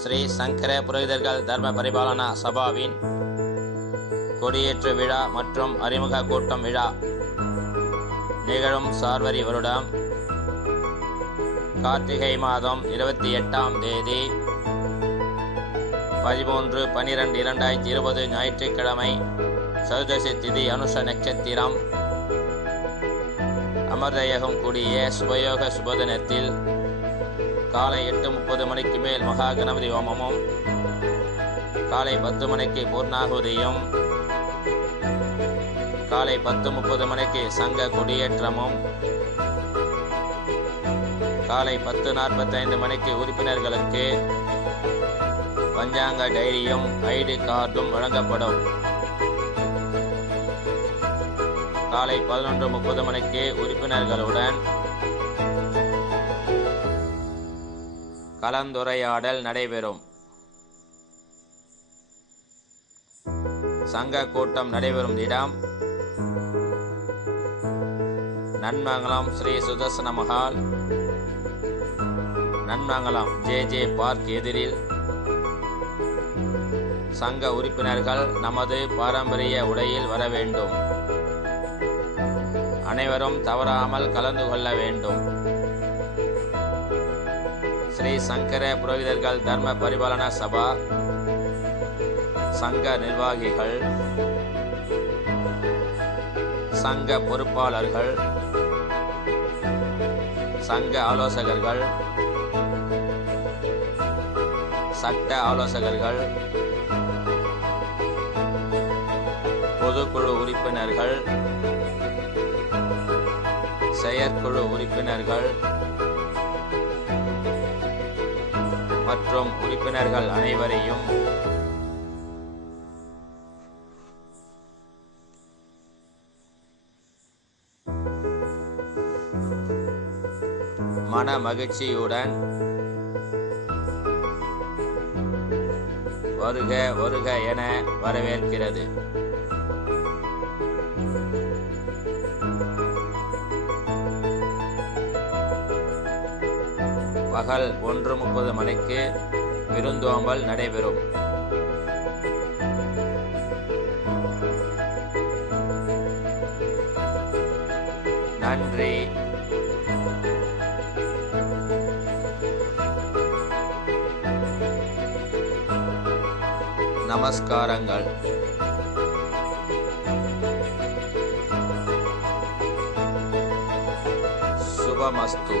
ஸ்ரீ சங்கர புரோகிதர்கள் தர்ம பரிபாலனா சபாவின் கொடியேற்று விழா மற்றும் அறிமுக கூட்டம் விழா நிகழும் சார்வரி வருடம் கார்த்திகை மாதம் 28ஆம் தேதி 13/12/2020 ஞாயிற்றுக்கிழமை சதுர்தசி திதி அனுஷ நட்சத்திரம் அமர்தயகம் கூடிய சுபயோக சுபதினத்தில் காலை 8:30 மணிக்கு மேல் மகா கணபதி ஹோமமும் காலை 10 மணிக்கு பூர்ணாகுதியும் காலை 10:30 மணிக்கு சங்க கொடியேற்றமும் காலை 10:45 மணிக்கு உறுப்பினர்களுக்கு பஞ்சாங்க டைரியும் ஐடி கார்டும் வழங்கப்படும். காலை 11:30 மணிக்கு உறுப்பினர்களுடன் கலந்துரையாடல் நடைபெறும். சங்க கூட்டம் நடைபெறும் இடம் நன்மங்கலம் ஸ்ரீ சுதர்சன மஹால், நன்மங்கலம் JJ பார்க் எதிரில். சங்க உறுப்பினர்கள் நமது பாரம்பரிய உடையில் வர வேண்டும். அனைவரும் தவறாமல் கலந்து கொள்ள வேண்டும். ஸ்ரீ சங்கர புரோகிதர்கள் தர்ம பரிபாலன சபா சங்க நிர்வாகிகள், சங்க பொறுப்பாளர்கள், சங்க ஆலோசகர்கள், சட்ட ஆலோசகர்கள், பொதுக்குழு உறுப்பினர்கள், செயற்குழு உறுப்பினர்கள் மற்றும் உறுப்பினர்கள் அனைவரையும் மன மகிழ்ச்சியுடன் வருக வருக என வரவேற்கிறது. பகல் 1:30 மணிக்கு விருந்தோம்பல் நடைபெறும். நன்றி. நமஸ்காரங்கள். சுபமஸ்து.